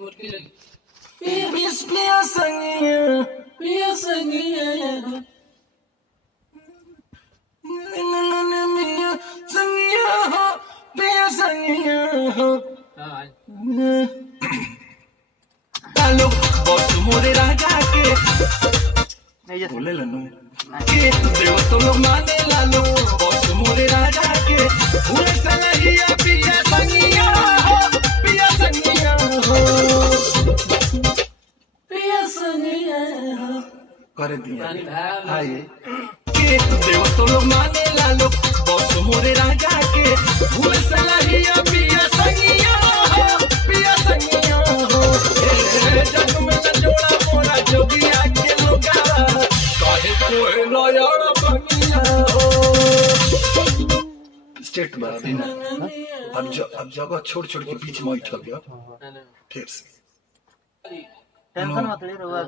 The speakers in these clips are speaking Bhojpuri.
मुर्की लगी पिया संगिया पिया संगिया मिया संगिया हो पिया संगिया हो लालो बॉस मोरे राजा के बोले लनो के देव तो लोग माने लालो बॉस मोरे राजा के भूले सलहिया पिया संगिया हो पिया संगिया हो पिया संगिया हो कर दिया आए के देव तो लोग माने लालो बॉस मोरे राजा के भूले सलहिया पिया संगिया हो पिया संगिया हो जग में न जोड़ा मोरा जोगिया के लोगा काहे कोई नयन बनिया हो स्टेट बात ना अब जगह छोड़ छोड़ के बीच में उठ गया फिर से टेंशन मत ले रहुआ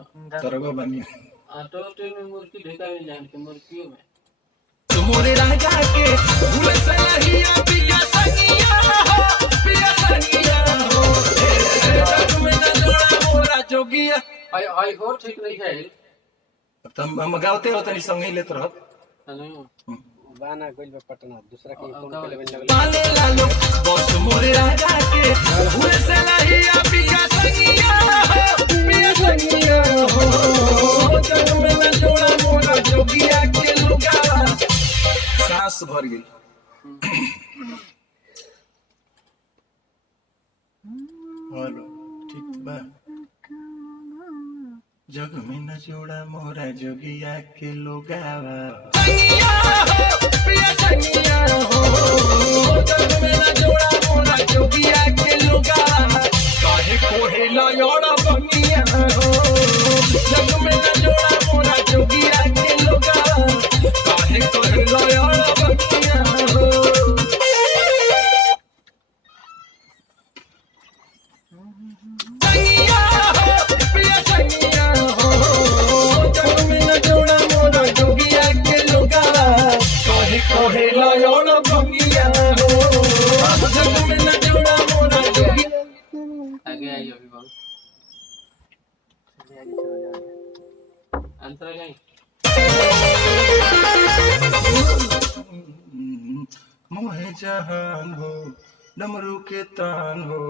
तरगो बनिया टोटे में मुर्गी ढेका में जान के मुर्गियों में मोरे राजा के भूले सलहिया पिया संगिया हो पिया संगिया हो जग में न जोड़ा मोरा जोगिया आई हो ठीक नहीं है तब हम गावते हो तनी संग ही लेत रह हेलो बाना कोइल में पटना दूसरा के फोन पे लेवे लगल पाले लालो बॉस मोरे राजा के भूले सलहिया पिया संगिया हो पिया संगिया हो जग में न जोड़ा मोरा जोगिया के लुगा सांस भर गई हेलो ठीक बा जग में न जोड़ा मोरा जोगिया के लोगावा संगिया हो प्रिय संगिया हो जग में न जोड़ा मोरा जोगिया के लोगावा काहे कोहे लायोड़ा बंगिया हो जग में न जोड़ा मोरा जोगिया के लोगावा काहे कोहे लायोड़ा बंगिया हो संगिया हो प्रिय संगिया हो जग में न जोड़ा मोरा जोगिया के लोगावा काहे कोहे लायोड़ा बंगिया हो जग में न जोड़ा मोरा जोगिया आगे आई अभी बहुत आंसर गई मोहे जहान हो डमरू के तान हो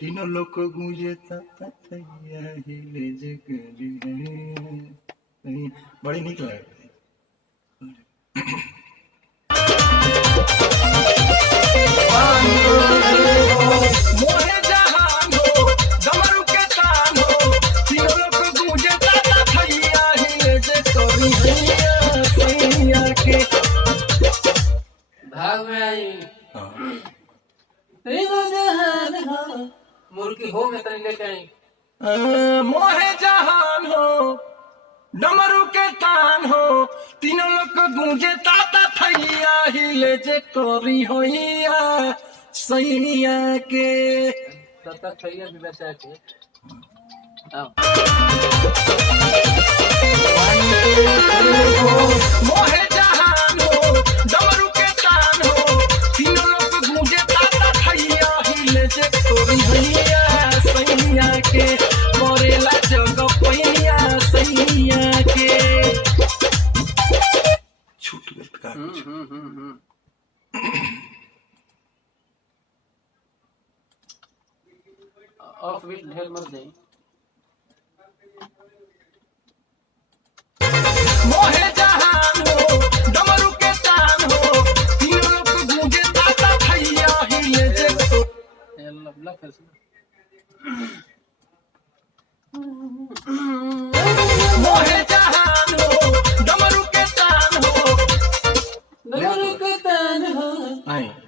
तीनों लोग को गूंजे तैया हिले जगरी है बड़ी निक लगे मोहे जहान हो डमरू के तान हो तीनों लोग को गूंजे तैया हिले जगरी हैया के भाग में आई हाँ मुर्गी हो में तनी लेके आई मोहे जहान हो डमरू के तान हो तीनों लोग को गूंजे ताता थैया हिले जे करी होइया सैया के तब तक थैया भी बचा के आओ मोहे जहान हो डमरू के तान हो तीनों लोग को गूंजे ताता थैया हिले जे करी होइया सैया के मोरेला जग पैया सैया के छूट गई का ऑफ बीट ढेर मत दे मोहे जहान हो डमरू के तान हो तीनों लोग को गूंजे ताता थैया हिले जे अल्लाह अल्लाह